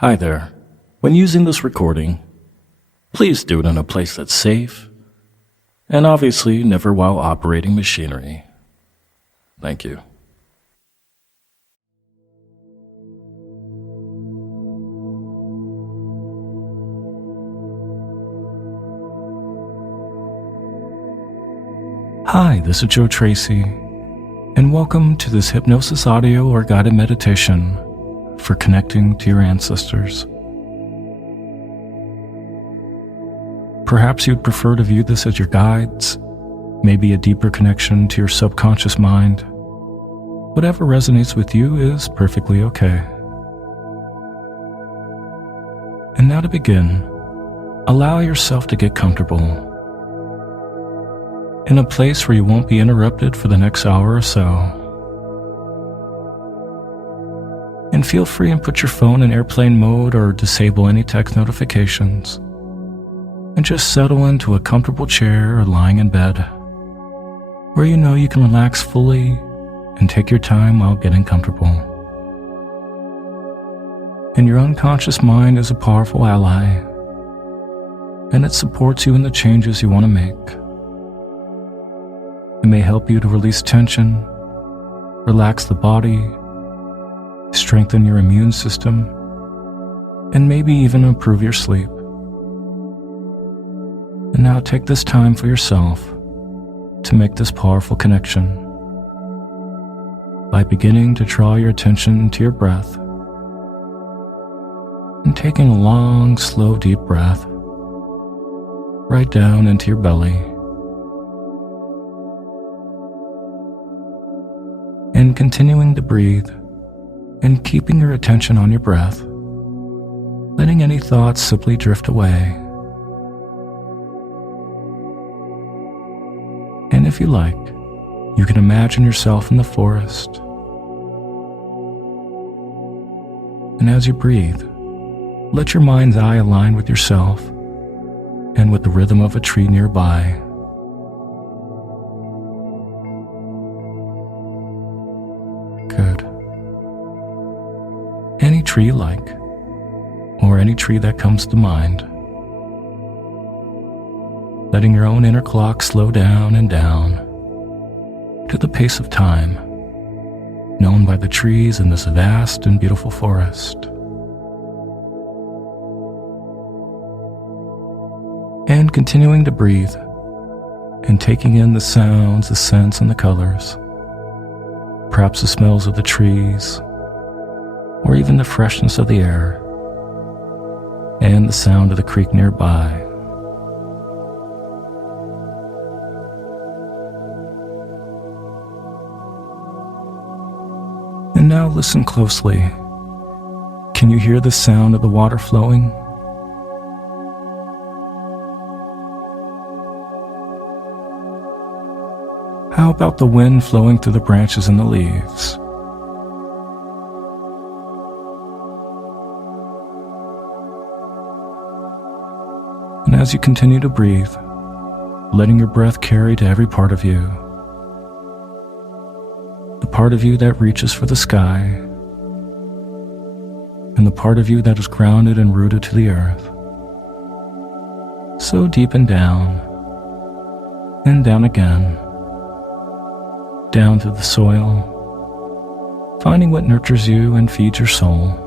Hi there. When using this recording, please do it in a place that's safe, and obviously never while operating machinery. Thank you. Hi, this is Joe Treacy, and welcome to this hypnosis audio or guided meditation for connecting to your ancestors. Perhaps you'd prefer to view this as your guides, maybe a deeper connection to your subconscious mind. Whatever resonates with you is perfectly okay. And now to begin, allow yourself to get comfortable in a place where you won't be interrupted for the next hour or so. And feel free and put your phone in airplane mode or disable any text notifications. And just settle into a comfortable chair or lying in bed, where you know you can relax fully and take your time while getting comfortable. And your unconscious mind is a powerful ally, and it supports you in the changes you want to make. It may help you to release tension, relax the body, strengthen your immune system, and maybe even improve your sleep. And now take this time for yourself to make this powerful connection by beginning to draw your attention to your breath and taking a long, slow, deep breath right down into your belly, and continuing to breathe and keeping your attention on your breath, letting any thoughts simply drift away. And if you like, you can imagine yourself in the forest. And as you breathe, let your mind's eye align with yourself and with the rhythm of a tree nearby. Good. Any tree you like, or any tree that comes to mind. Letting your own inner clock slow down and down to the pace of time, known by the trees in this vast and beautiful forest. And continuing to breathe and taking in the sounds, the scents, and the colors, perhaps the smells of the trees, or even the freshness of the air, and the sound of the creek nearby. And now listen closely. Can you hear the sound of the water flowing? How about the wind flowing through the branches and the leaves? And as you continue to breathe, letting your breath carry to every part of you. The part of you that reaches for the sky, and the part of you that is grounded and rooted to the earth. So deep and down again, down to the soil, finding what nurtures you and feeds your soul.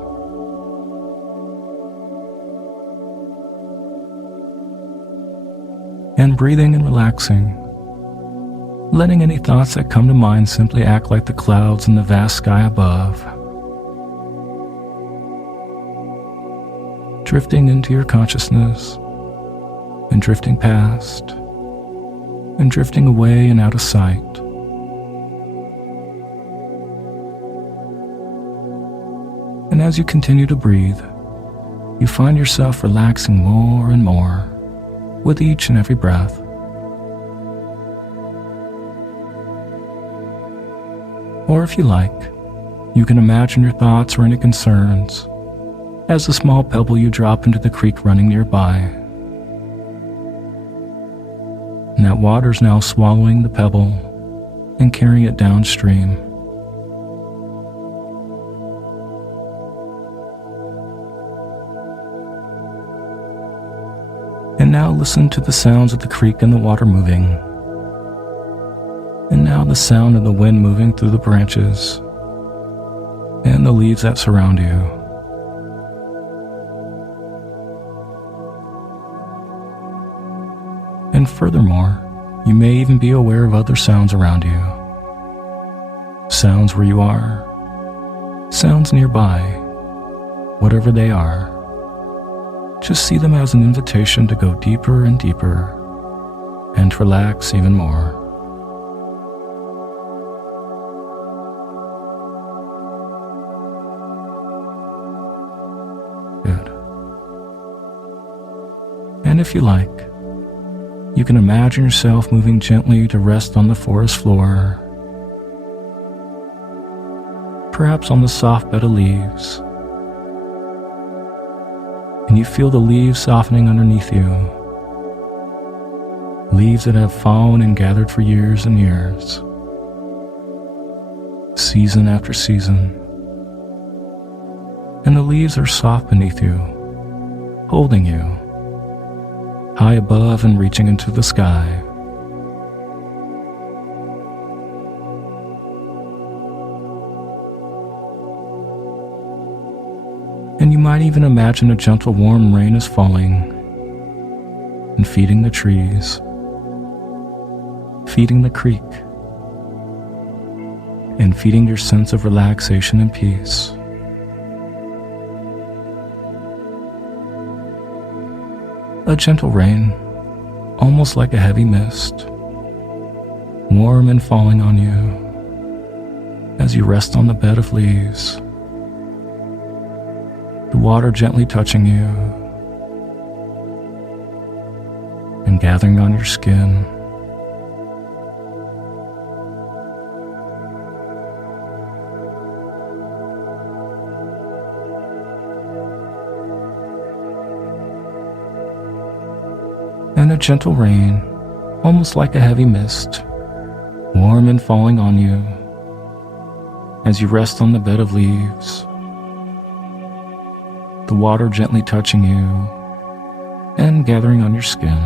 And breathing and relaxing, letting any thoughts that come to mind simply act like the clouds in the vast sky above, drifting into your consciousness and drifting past and drifting away and out of sight. And as you continue to breathe, you find yourself relaxing more and more with each and every breath. Or if you like, you can imagine your thoughts or any concerns as a small pebble you drop into the creek running nearby. And that water's now swallowing the pebble and carrying it downstream. And now listen to the sounds of the creek and the water moving. And now the sound of the wind moving through the branches and the leaves that surround you. And furthermore, you may even be aware of other sounds around you. Sounds where you are, sounds nearby, whatever they are. Just see them as an invitation to go deeper and deeper and to relax even more. Good. And if you like, you can imagine yourself moving gently to rest on the forest floor, perhaps on the soft bed of leaves, and you feel the leaves softening underneath you, leaves that have fallen and gathered for years and years, season after season, and the leaves are soft beneath you, holding you, high above and reaching into the sky. And you might even imagine a gentle warm rain is falling and feeding the trees, feeding the creek, and feeding your sense of relaxation and peace. A gentle rain, almost like a heavy mist, warm and falling on you as you rest on the bed of leaves, the water gently touching you and gathering on your skin. And a gentle rain, almost like a heavy mist, warm and falling on you as you rest on the bed of leaves, the water gently touching you and gathering on your skin.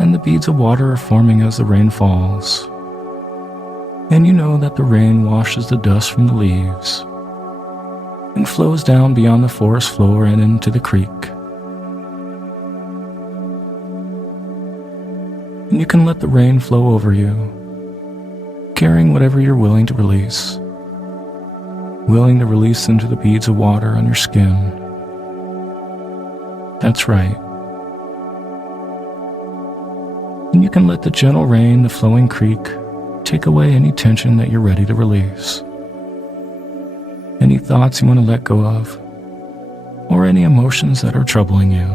And the beads of water are forming as the rain falls. And you know that the rain washes the dust from the leaves and flows down beyond the forest floor and into the creek. And you can let the rain flow over you, carrying whatever you're willing to release into the beads of water on your skin. That's right. And you can let the gentle rain, the flowing creek, take away any tension that you're ready to release, any thoughts you want to let go of, or any emotions that are troubling you.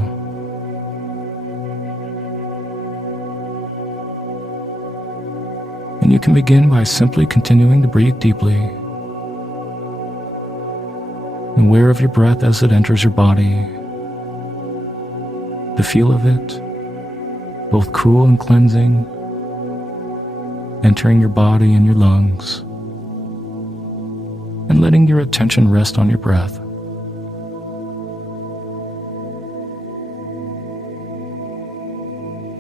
And you can begin by simply continuing to breathe deeply, aware of your breath as it enters your body, the feel of it, both cool and cleansing, entering your body and your lungs, and letting your attention rest on your breath.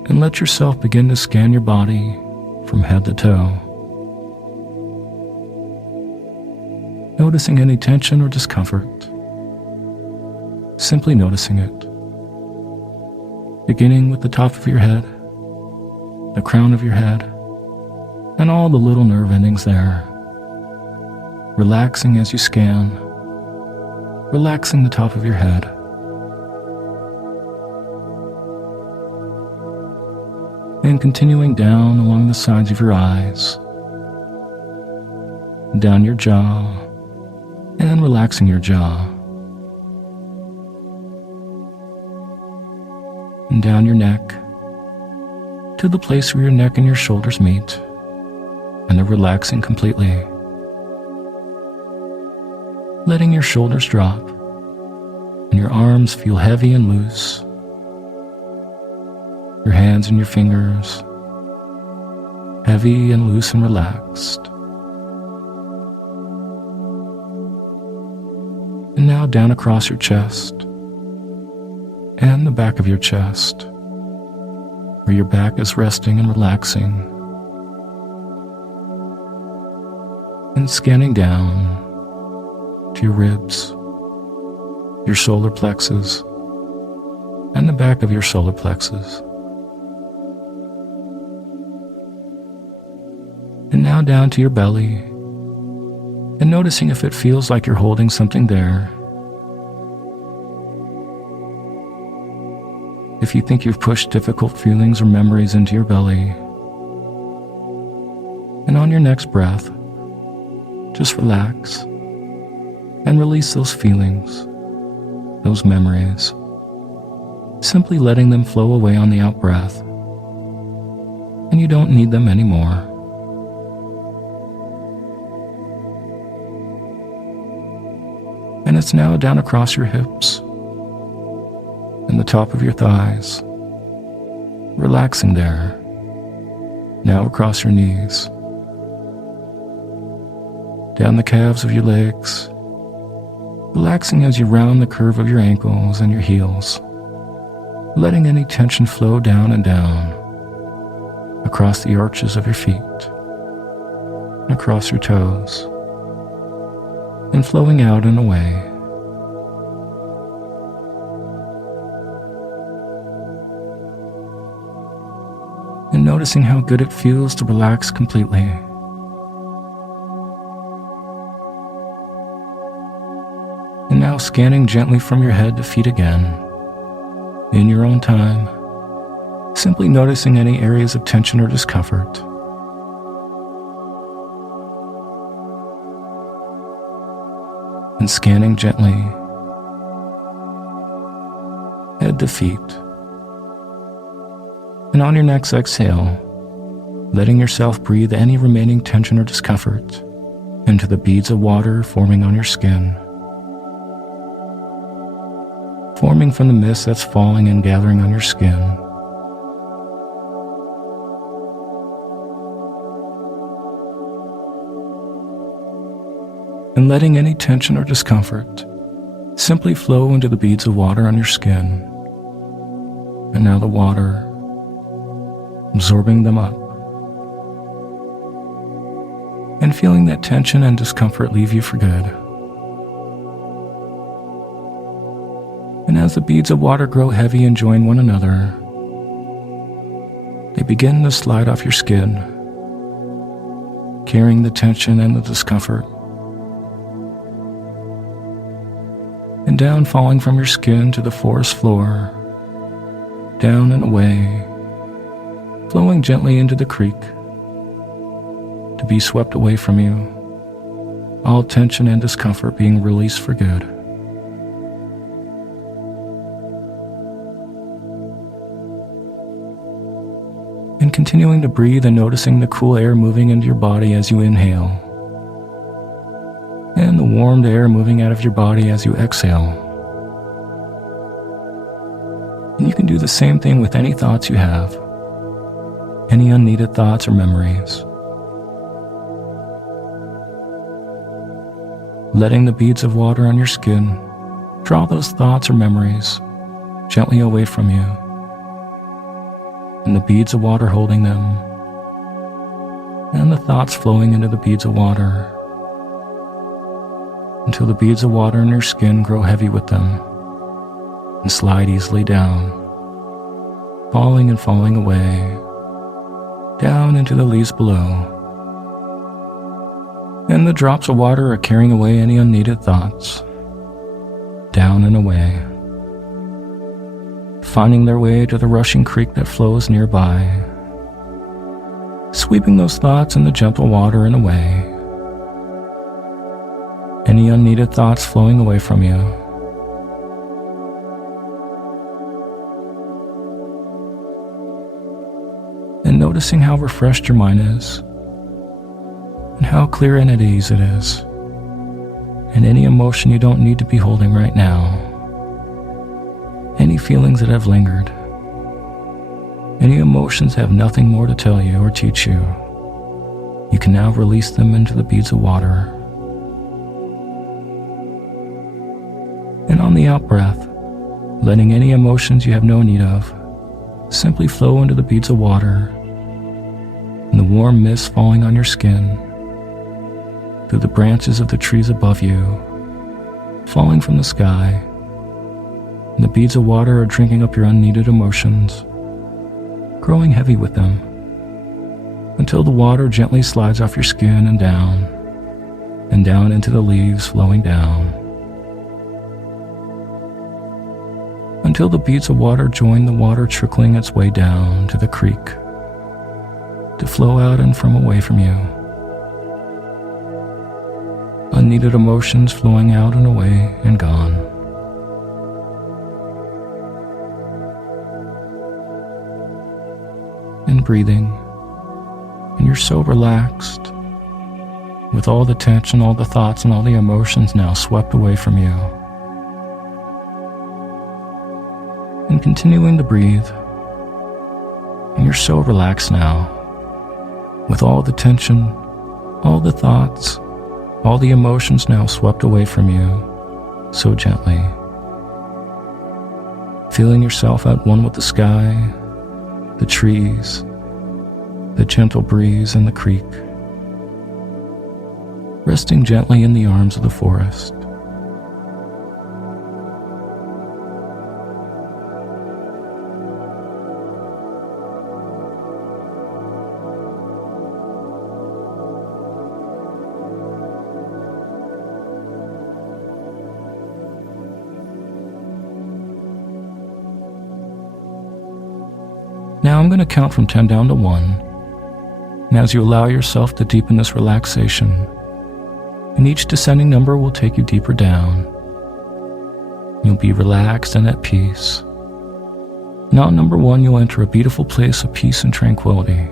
And let yourself begin to scan your body from head to toe, noticing any tension or discomfort, simply noticing it, beginning with the top of your head, the crown of your head, and all the little nerve endings there, relaxing as you scan, relaxing the top of your head, and continuing down along the sides of your eyes, down your jaw, and relaxing your jaw, and down your neck to the place where your neck and your shoulders meet, and they're relaxing completely. Letting your shoulders drop, and your arms feel heavy and loose, your hands and your fingers, heavy and loose and relaxed. down across your chest and the back of your chest, where your back is resting and relaxing, and scanning down to your ribs, your solar plexus, and the back of your solar plexus. And now down to your belly, and noticing if it feels like you're holding something there. If you think you've pushed difficult feelings or memories into your belly. And on your next breath, just relax and release those feelings, those memories, simply letting them flow away on the out-breath. And you don't need them anymore. And it's now down across your hips and the top of your thighs, relaxing there. Now across your knees, down the calves of your legs, relaxing as you round the curve of your ankles and your heels, letting any tension flow down and down, across the arches of your feet, across your toes, and flowing out and away. And noticing how good it feels to relax completely. And now scanning gently from your head to feet again, in your own time, simply noticing any areas of tension or discomfort. And scanning gently, head to feet. And on your next exhale, letting yourself breathe any remaining tension or discomfort into the beads of water forming on your skin, forming from the mist that's falling and gathering on your skin. And letting any tension or discomfort simply flow into the beads of water on your skin. And now the water absorbing them up. And feeling that tension and discomfort leave you for good. And as the beads of water grow heavy and join one another, they begin to slide off your skin, carrying the tension and the discomfort. And down, falling from your skin to the forest floor, down and away, flowing gently into the creek, to be swept away from you, all tension and discomfort being released for good. And continuing to breathe and noticing the cool air moving into your body as you inhale, and the warmed air moving out of your body as you exhale. And you can do the same thing with any thoughts you have, any unneeded thoughts or memories. Letting the beads of water on your skin draw those thoughts or memories gently away from you, and the beads of water holding them, and the thoughts flowing into the beads of water, until the beads of water in your skin grow heavy with them and slide easily down, falling and falling away, down into the leaves below. And the drops of water are carrying away any unneeded thoughts, down and away, finding their way to the rushing creek that flows nearby, sweeping those thoughts in the gentle water and away. Any unneeded thoughts flowing away from you. And noticing how refreshed your mind is, and how clear and at ease it is, and any emotion you don't need to be holding right now, any feelings that have lingered, any emotions that have nothing more to tell you or teach you, you can now release them into the beads of water. on the out-breath, letting any emotions you have no need of simply flow into the beads of water and the warm mist falling on your skin, through the branches of the trees above you, falling from the sky, and the beads of water are drinking up your unneeded emotions, growing heavy with them, until the water gently slides off your skin and down into the leaves flowing down, until the beads of water join the water trickling its way down to the creek to flow out and from away from you. Unneeded emotions flowing out and away and gone. And breathing, and you're so relaxed, with all the tension, all the thoughts, and all the emotions now swept away from you. And continuing to breathe, and you're so relaxed now, with all the tension, all the thoughts, all the emotions now swept away from you, so gently. Feeling yourself at one with the sky, the trees, the gentle breeze, and the creek. Resting gently in the arms of the forest. Now I'm going to count from 10 down to 1, and as you allow yourself to deepen this relaxation, and each descending number will take you deeper down, you'll be relaxed and at peace. Now on number 1, you'll enter a beautiful place of peace and tranquility.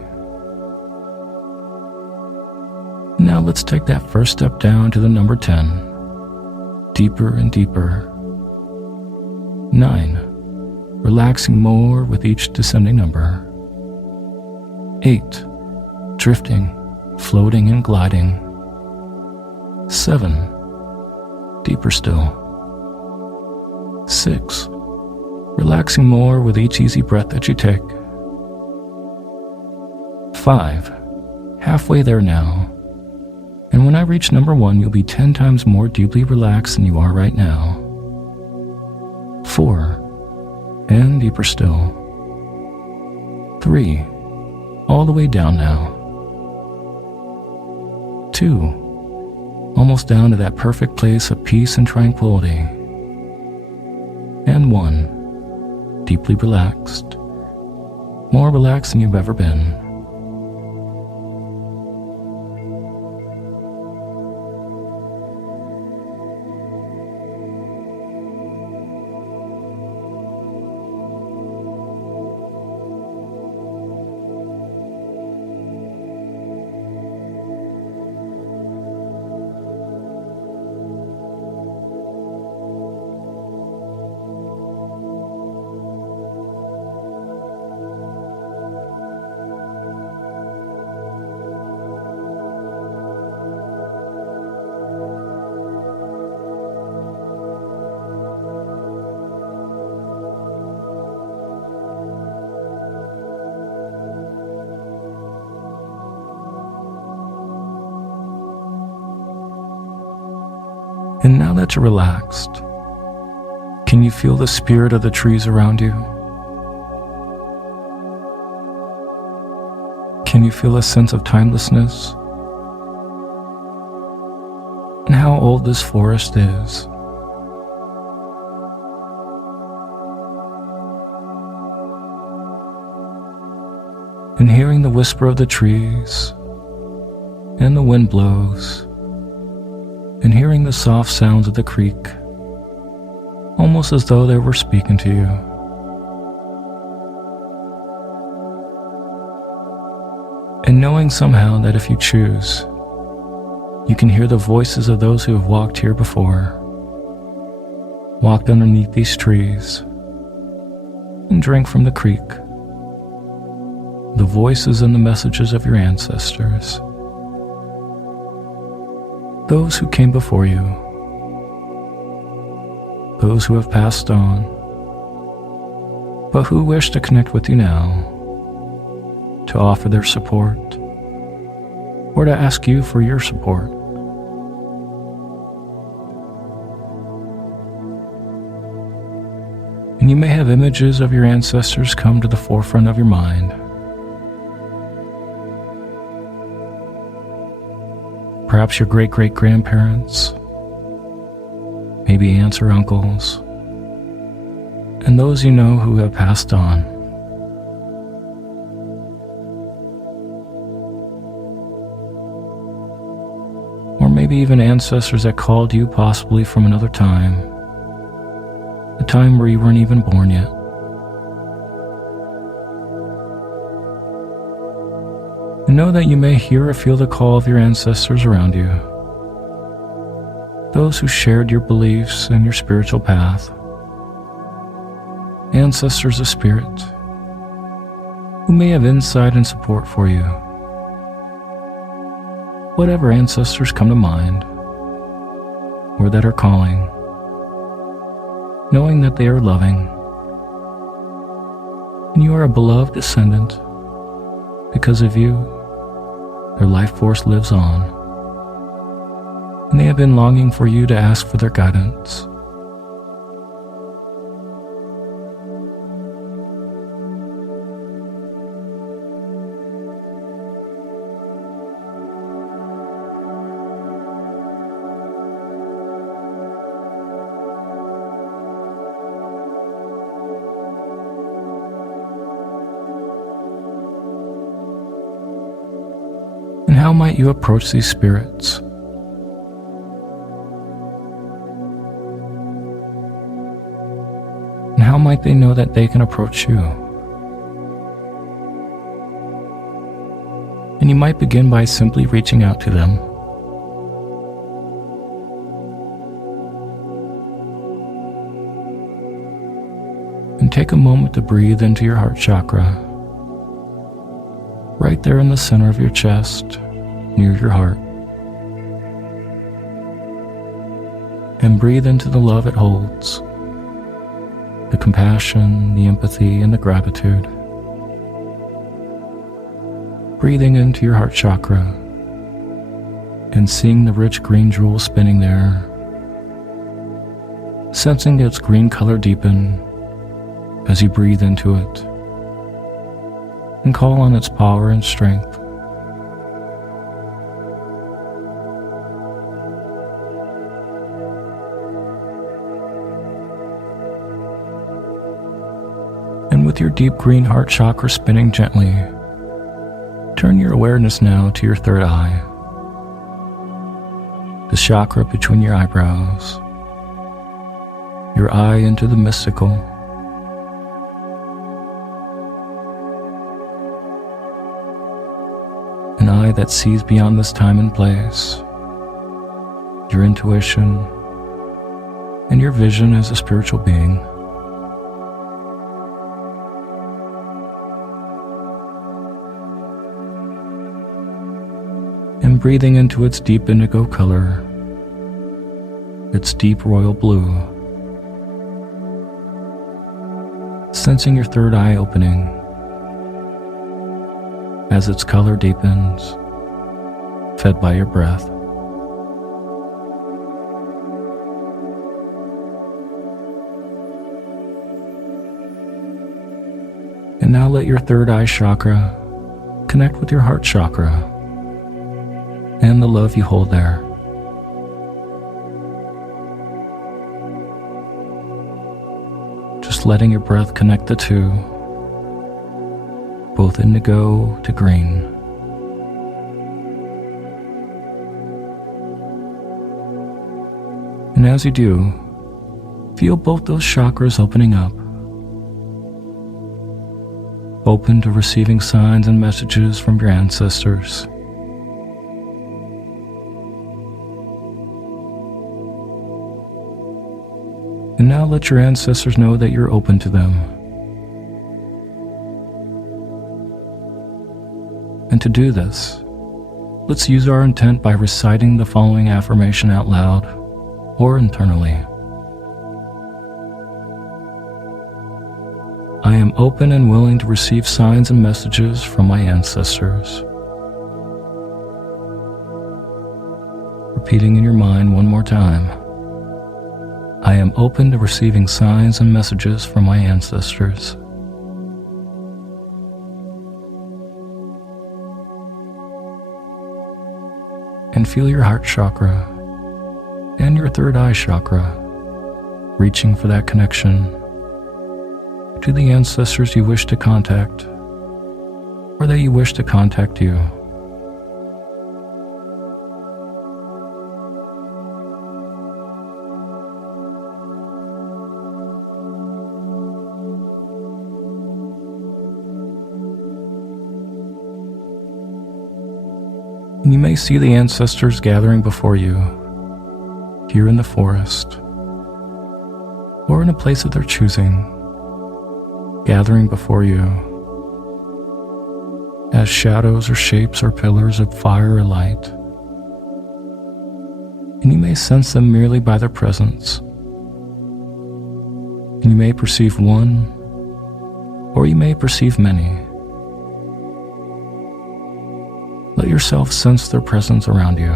Now let's take that first step down to the number 10, deeper and deeper. 9. Relaxing more with each descending number. 8. Drifting, floating and gliding. 7. Deeper still. 6. Relaxing more with each easy breath that you take. 5. Halfway there now. And when I reach number 1, you'll be 10 times more deeply relaxed than you are right now. 4. And deeper still. 3. All the way down now. 2. Almost down to that perfect place of peace and tranquility. And 1. Deeply relaxed. More relaxed than you've ever been. And now that you're relaxed, can you feel the spirit of the trees around you? Can you feel a sense of timelessness? And how old this forest is? And hearing the whisper of the trees, and the wind blows, and hearing the soft sounds of the creek, almost as though they were speaking to you. And knowing somehow that if you choose, you can hear the voices of those who have walked here before, walked underneath these trees, and drank from the creek, the voices and the messages of your ancestors, those who came before you, those who have passed on, but who wish to connect with you now, to offer their support, or to ask you for your support. And you may have images of your ancestors come to the forefront of your mind. Perhaps your great-great-grandparents, maybe aunts or uncles, and those you know who have passed on. Or maybe even ancestors that called you possibly from another time, a time where you weren't even born yet. And know that you may hear or feel the call of your ancestors around you, those who shared your beliefs and your spiritual path, ancestors of spirit, who may have insight and support for you. Whatever ancestors come to mind, or that are calling, knowing that they are loving, and you are a beloved descendant. Because of you, their life force lives on, and they have been longing for you to ask for their guidance. And how might you approach these spirits? And how might they know that they can approach you? And you might begin by simply reaching out to them. And take a moment to breathe into your heart chakra, right there in the center of your chest, near your heart. And breathe into the love it holds, the compassion, the empathy, and the gratitude. Breathing into your heart chakra and seeing the rich green jewel spinning there, sensing its green color deepen as you breathe into it, and call on its power and strength. And with your deep green heart chakra spinning gently, turn your awareness now to your third eye, the chakra between your eyebrows, your eye into the mystical. An eye that sees beyond this time and place, your intuition, and your vision as a spiritual being. And breathing into its deep indigo color, its deep royal blue, sensing your third eye opening as its color deepens, fed by your breath. And now let your third eye chakra connect with your heart chakra and the love you hold there. Just letting your breath connect the two, both indigo to green. And as you do, feel both those chakras opening up, open to receiving signs and messages from your ancestors. And now let your ancestors know that you're open to them. And to do this, let's use our intent by reciting the following affirmation out loud or internally. I am open and willing to receive signs and messages from my ancestors. Repeating in your mind one more time. I am open to receiving signs and messages from my ancestors. And feel your heart chakra and your third eye chakra reaching for that connection to the ancestors you wish to contact or that you wish to contact you. And you may see the ancestors gathering before you, here in the forest, or in a place of their choosing, gathering before you as shadows or shapes or pillars of fire or light. And you may sense them merely by their presence. And you may perceive one, or you may perceive many. Let yourself sense their presence around you.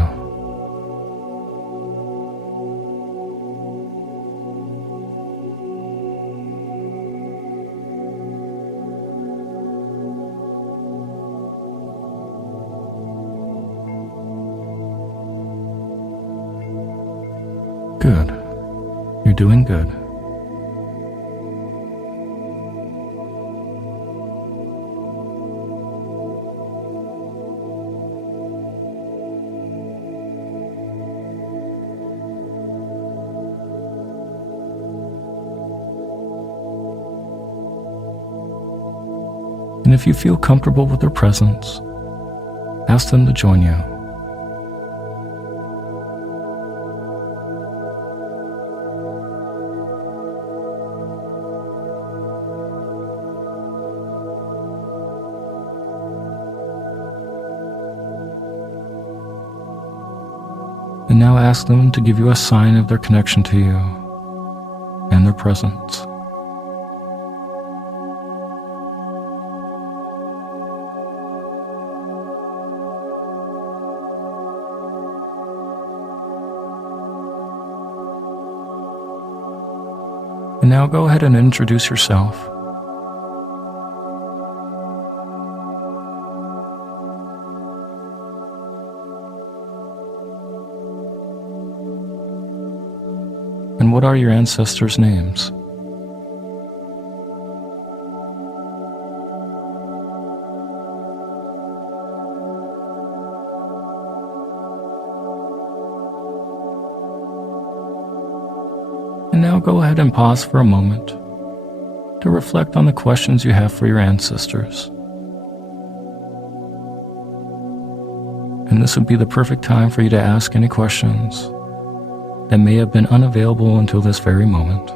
Good. You're doing good. And if you feel comfortable with their presence, ask them to join you. And now ask them to give you a sign of their connection to you and their presence. And now go ahead and introduce yourself. And what are your ancestors' names? And now go ahead and pause for a moment to reflect on the questions you have for your ancestors. And this would be the perfect time for you to ask any questions that may have been unavailable until this very moment.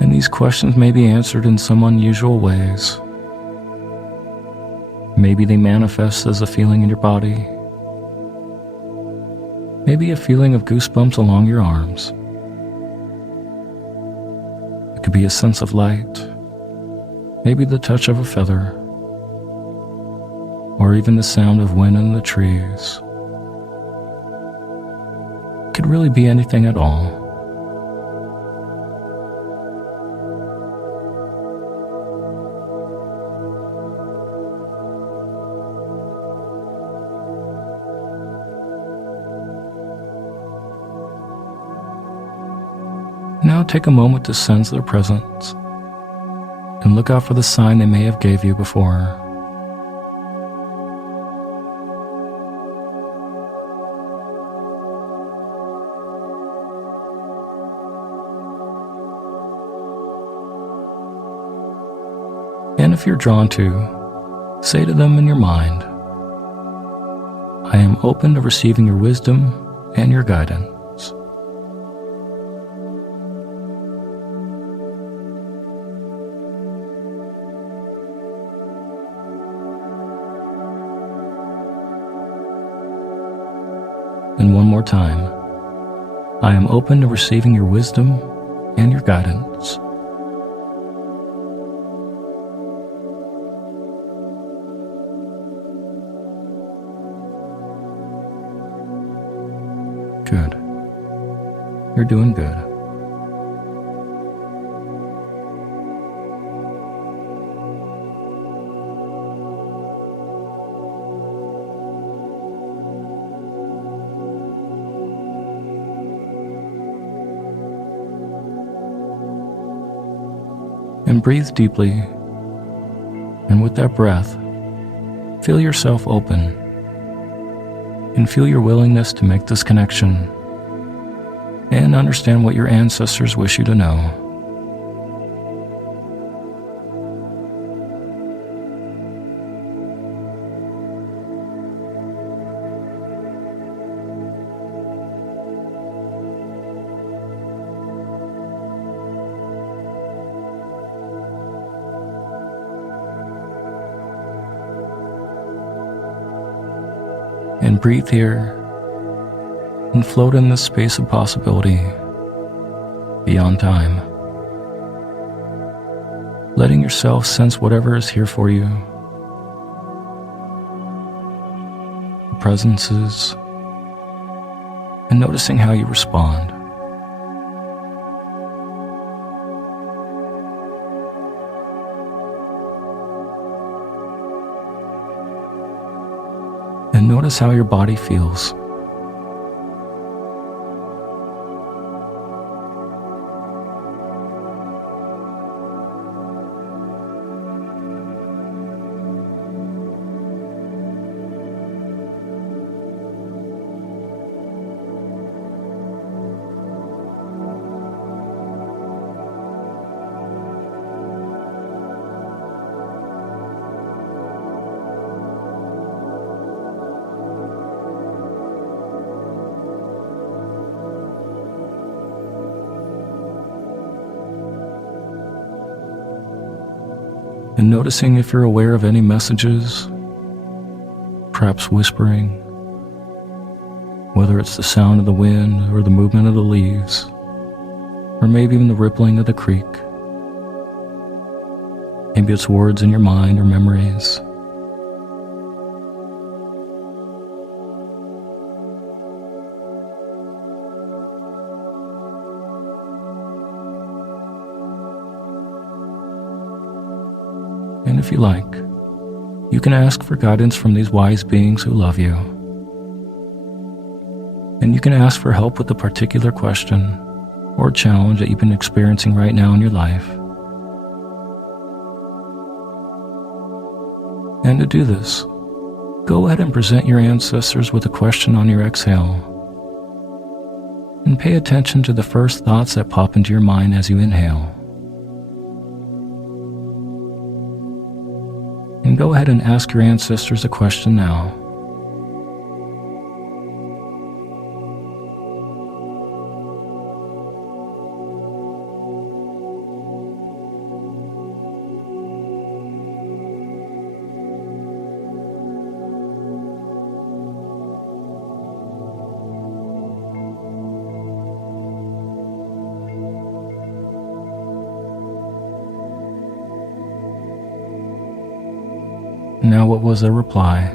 And these questions may be answered in some unusual ways. Maybe they manifest as a feeling in your body. Maybe a feeling of goosebumps along your arms. It could be a sense of light, maybe the touch of a feather, or even the sound of wind in the trees. It could really be anything at all. Now take a moment to sense their presence and look out for the sign they may have gave you before. And if you're drawn to, say to them in your mind, I am open to receiving your wisdom and your guidance. And one more time, I am open to receiving your wisdom and your guidance. Good. You're doing good. And breathe deeply, and with that breath, feel yourself open, and feel your willingness to make this connection and understand what your ancestors wish you to know. And breathe here and float in this space of possibility beyond time, letting yourself sense whatever is here for you, the presences, and noticing how you respond. And notice how your body feels. And noticing if you're aware of any messages, perhaps whispering, whether it's the sound of the wind or the movement of the leaves, or maybe even the rippling of the creek. Maybe it's words in your mind or memories. And if you like, you can ask for guidance from these wise beings who love you. And you can ask for help with a particular question or challenge that you've been experiencing right now in your life. And to do this, go ahead and present your ancestors with a question on your exhale. And pay attention to the first thoughts that pop into your mind as you inhale. And go ahead and ask your ancestors a question now. Now, what was their reply?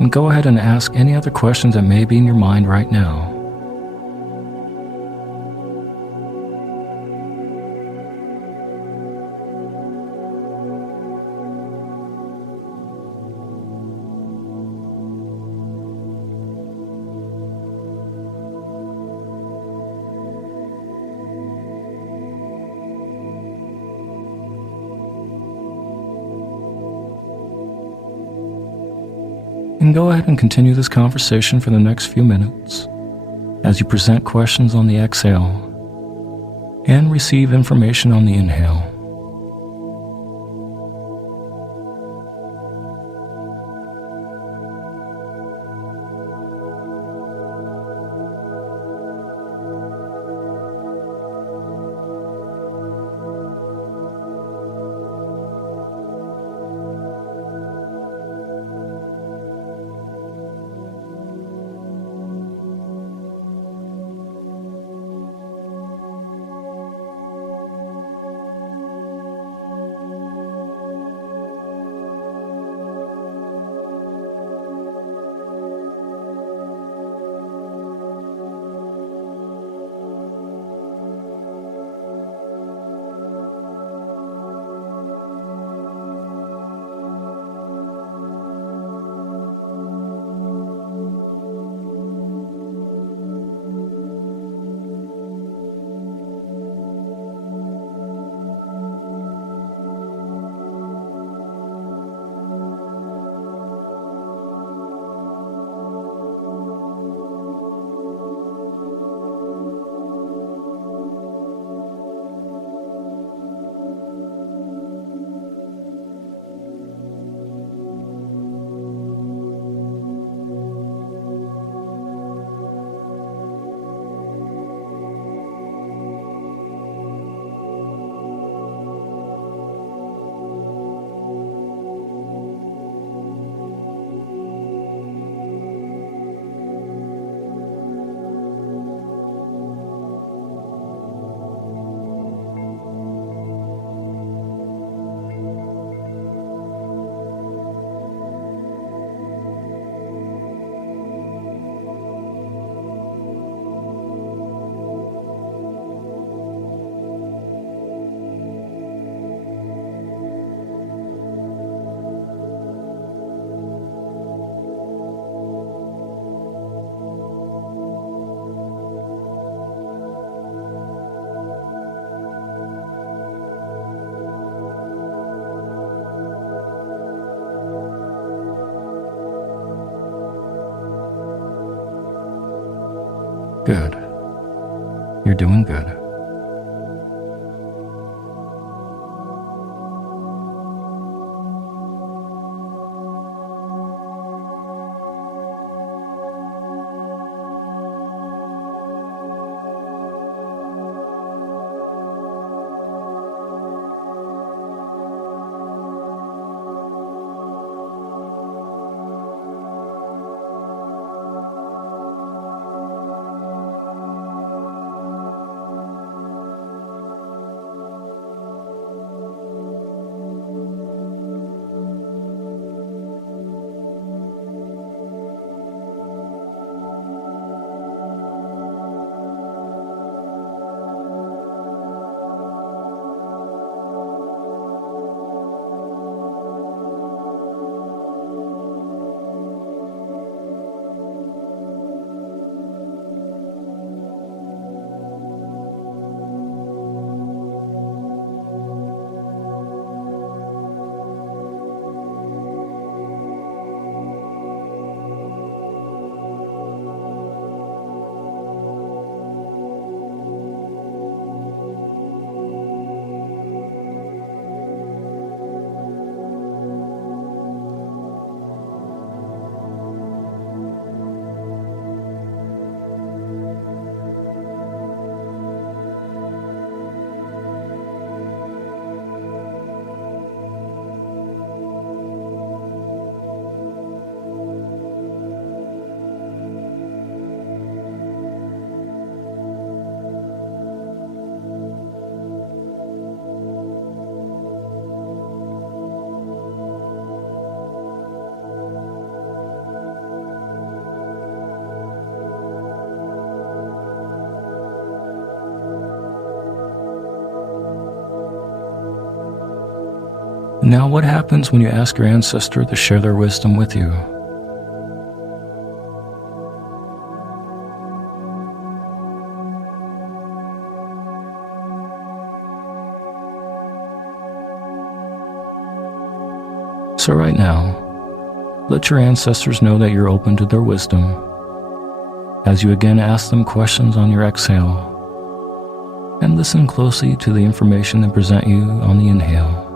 And go ahead and ask any other questions that may be in your mind right now. And go ahead and continue this conversation for the next few minutes as you present questions on the exhale and receive information on the inhale. Good. You're doing good. Now, what happens when you ask your ancestor to share their wisdom with you? So right now, let your ancestors know that you're open to their wisdom as you again ask them questions on your exhale, and listen closely to the information they present you on the inhale.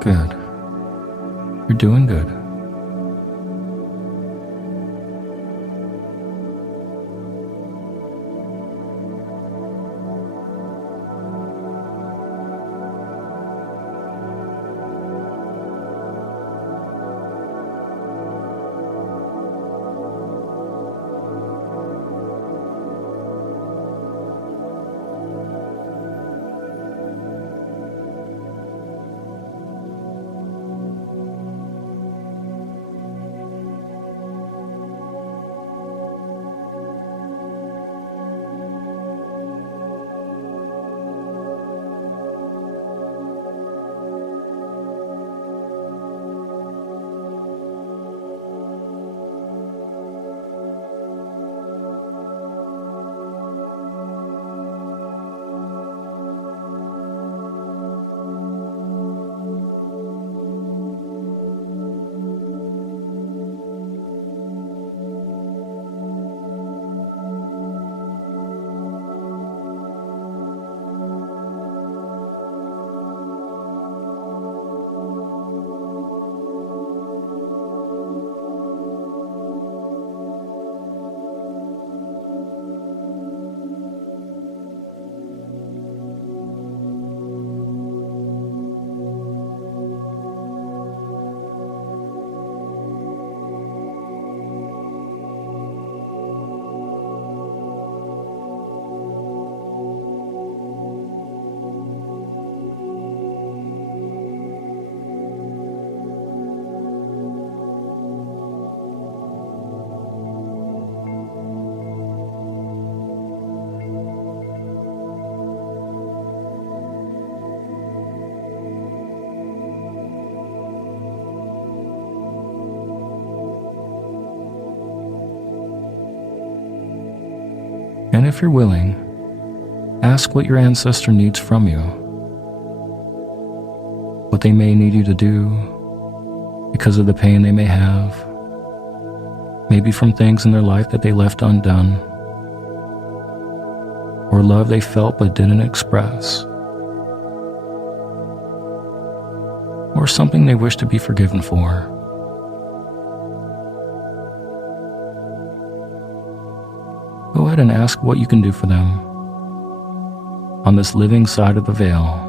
Good. You're doing good. And if you're willing, ask what your ancestor needs from you, what they may need you to do because of the pain they may have, Maybe from things in their life that they left undone, or love they felt but didn't express, or something they wish to be forgiven for. Go ahead and ask what you can do for them on this living side of the veil.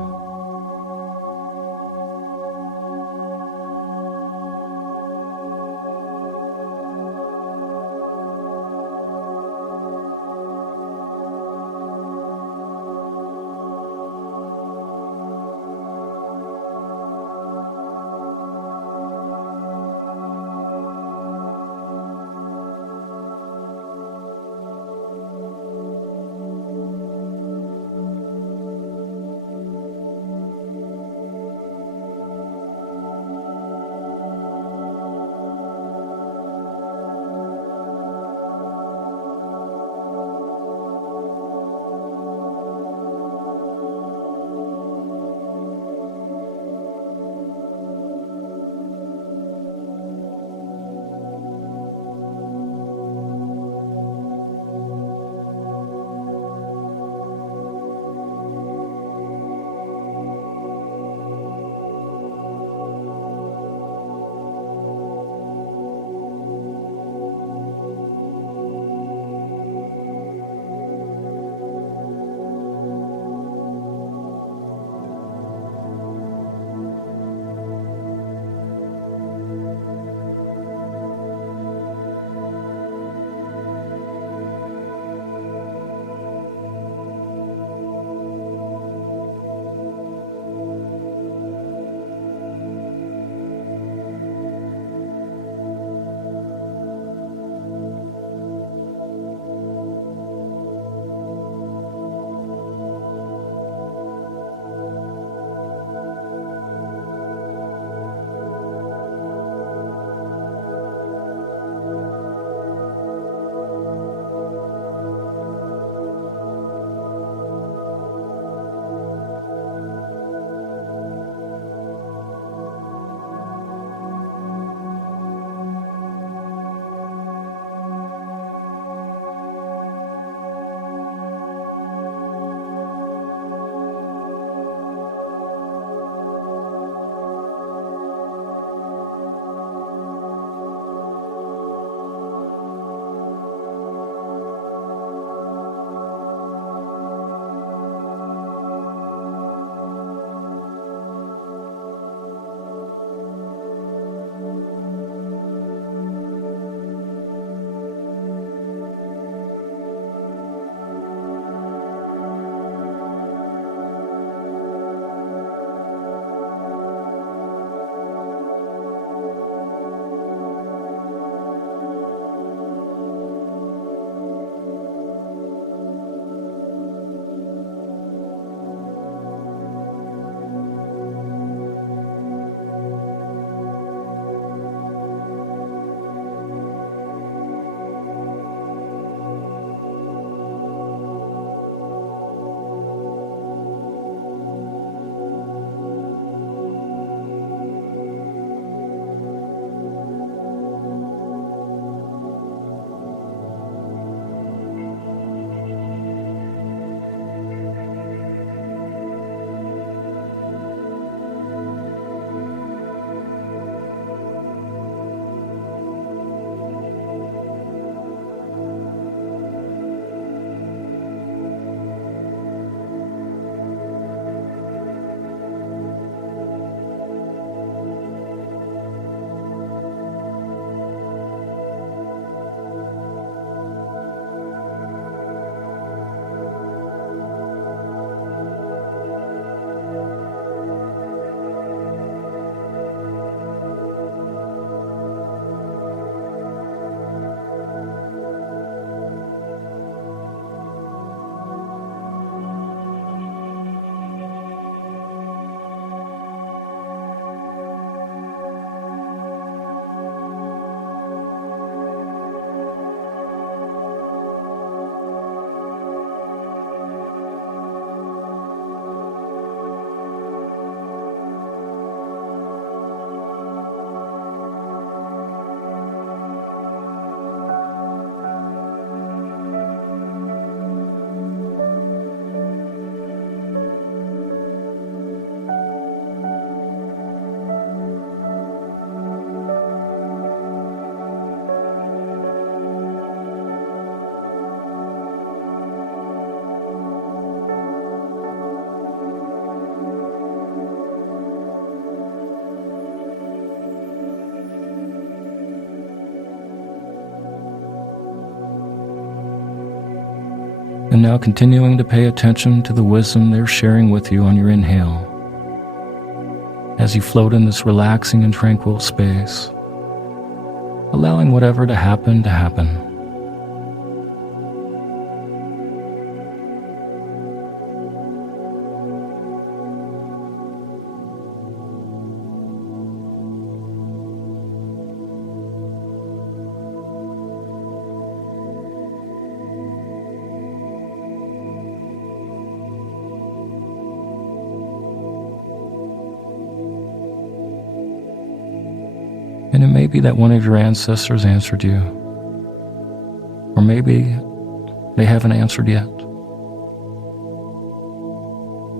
And now continuing to pay attention to the wisdom they're sharing with you on your inhale, as you float in this relaxing and tranquil space, allowing whatever to happen to happen. And it may be that one of your ancestors answered you, or maybe they haven't answered yet.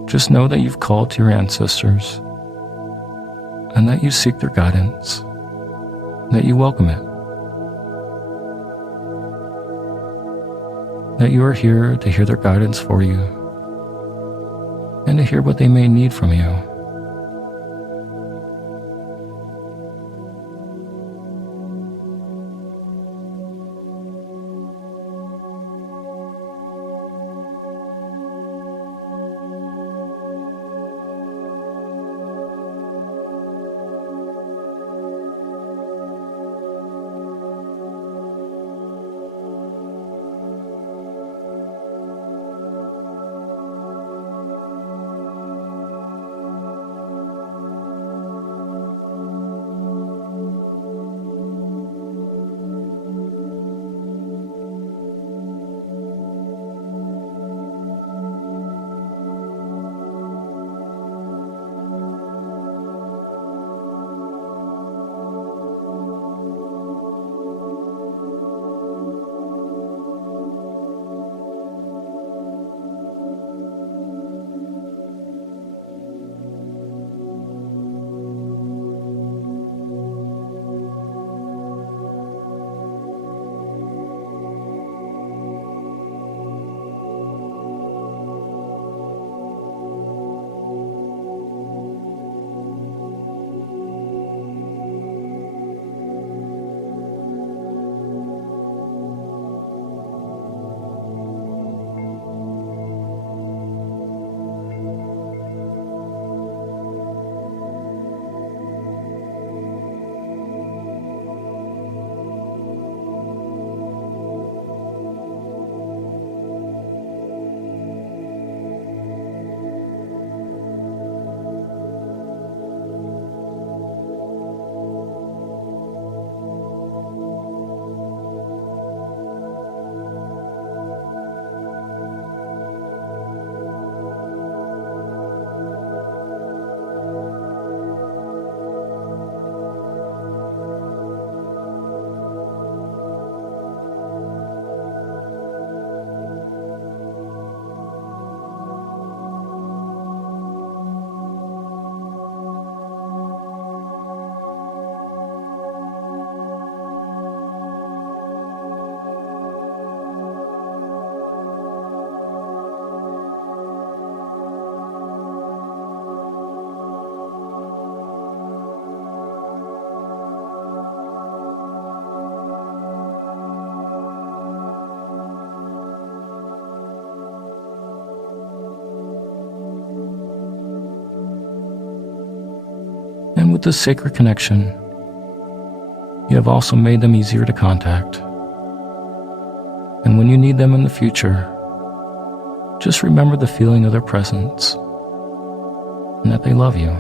Just know that you've called to your ancestors and that you seek their guidance, that you welcome it, that you are here to hear their guidance for you and to hear what they may need from you. And with this sacred connection, you have also made them easier to contact. And when you need them in the future, just remember the feeling of their presence and that they love you.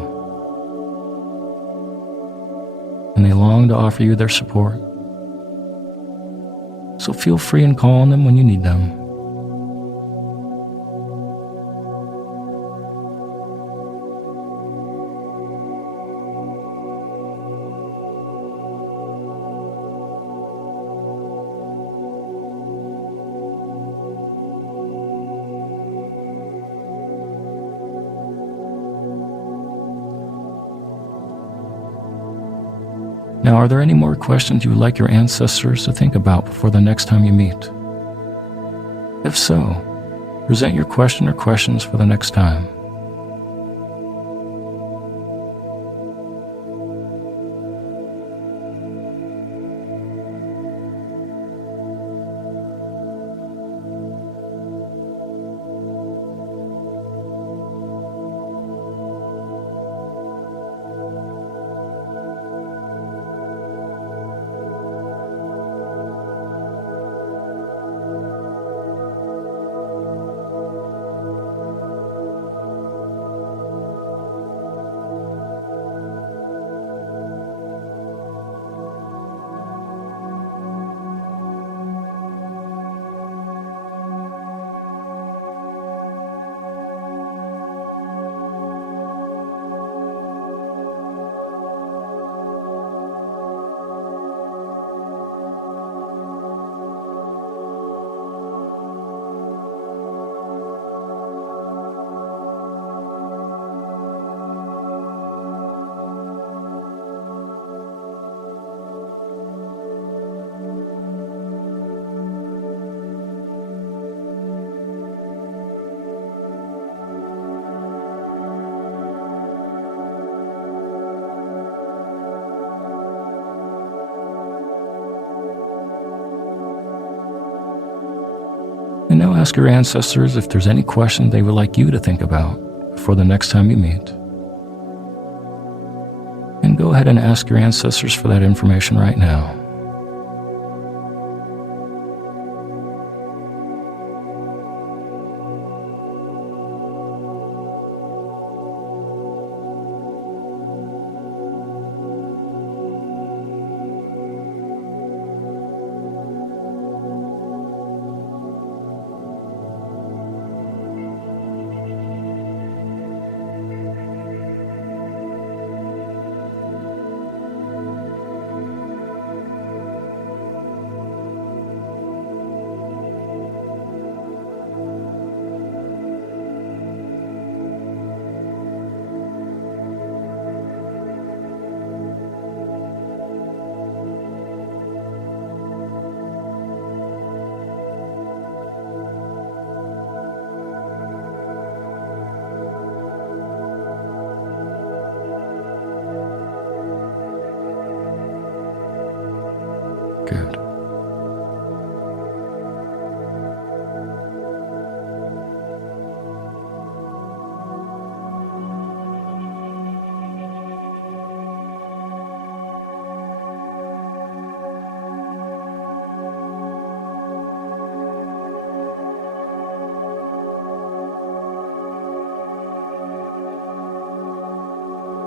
And they long to offer you their support. So feel free in calling them when you need them. Now, are there any more questions you would like your ancestors to think about before the next time you meet? If so, present your question or questions for the next time. And now ask your ancestors if there's any question they would like you to think about before the next time you meet. And go ahead and ask your ancestors for that information right now. Good.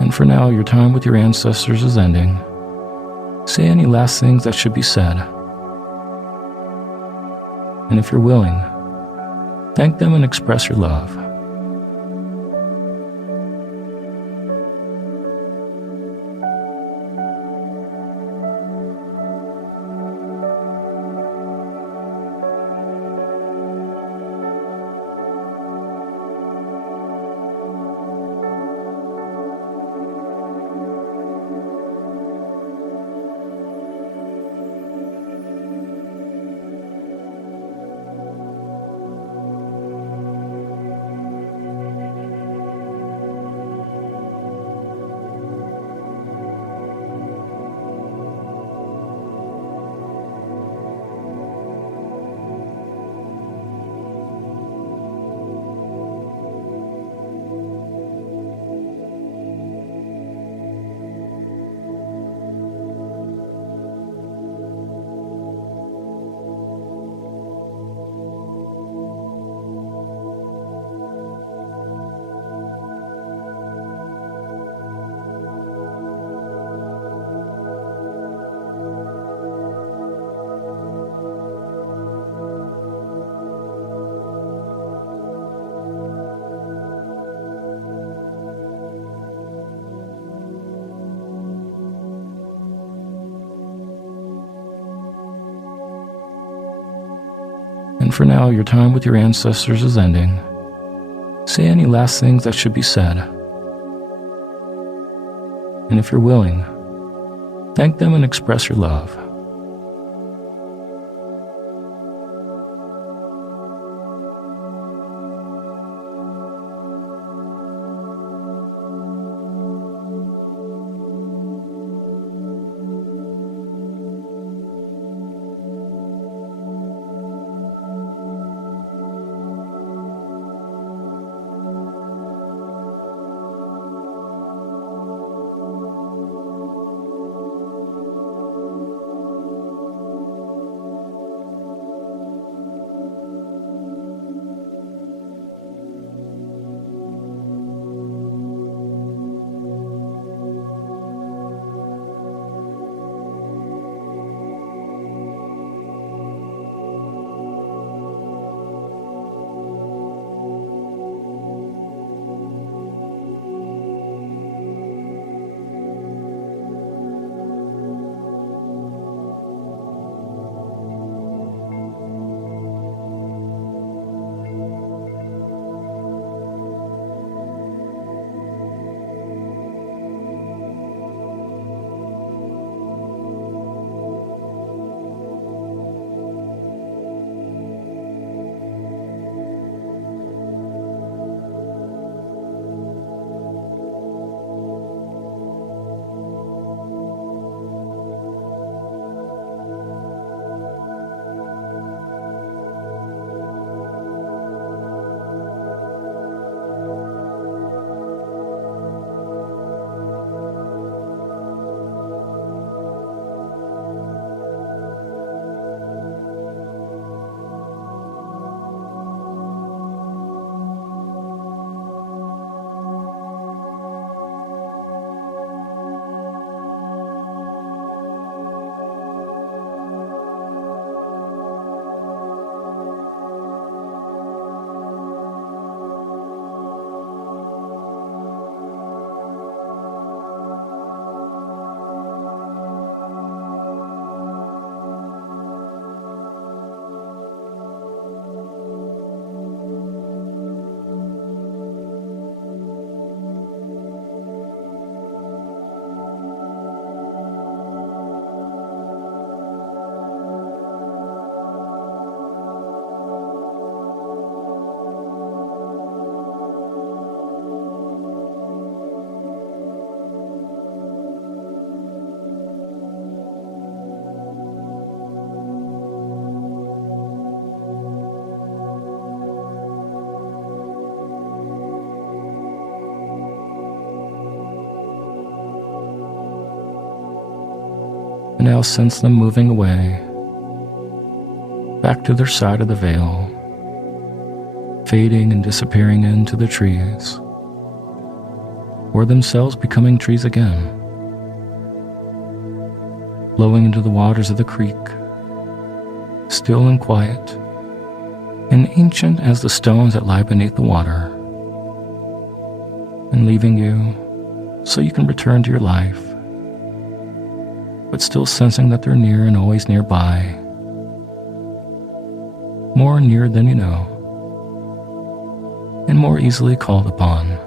And for now, your time with your ancestors is ending. Say any last things that should be said. And if you're willing, thank them and express your love. And for now, your time with your ancestors is ending. Say any last things that should be said. And if you're willing, thank them and express your love. Now sense them moving away, back to their side of the veil, fading and disappearing into the trees, or themselves becoming trees again, flowing into the waters of the creek, still and quiet, and ancient as the stones that lie beneath the water, and leaving you so you can return to your life, but still sensing that they're near and always nearby, more near than you know, and more easily called upon.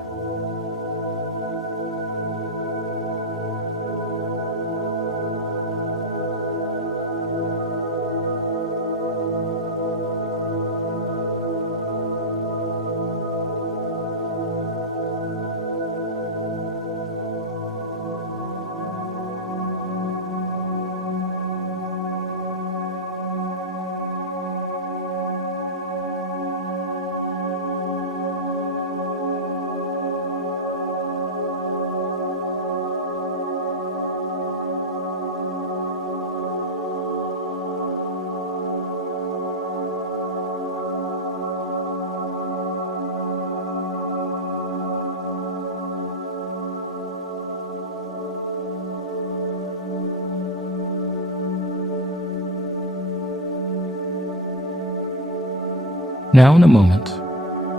Now in a moment,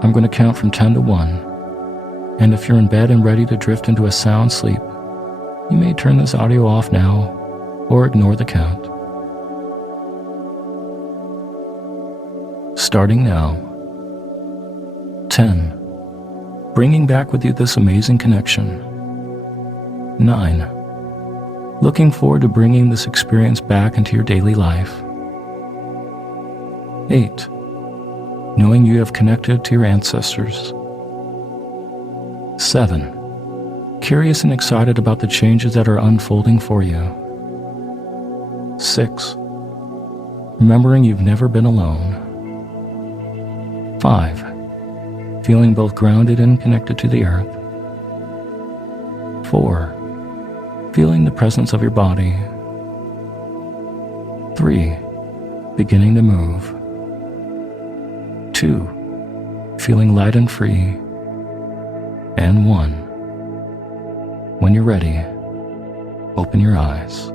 I'm going to count from 10 to 1, and if you're in bed and ready to drift into a sound sleep, you may turn this audio off now or ignore the count. Starting now. 10. Bringing back with you this amazing connection. 9. Looking forward to bringing this experience back into your daily life. 8. Knowing you have connected to your ancestors. 7. Curious and excited about the changes that are unfolding for you. 6. Remembering you've never been alone. 5. Feeling both grounded and connected to the earth. 4. Feeling the presence of your body. 3. Beginning to move. 2. Feeling light and free. And 1. When you're ready, open your eyes.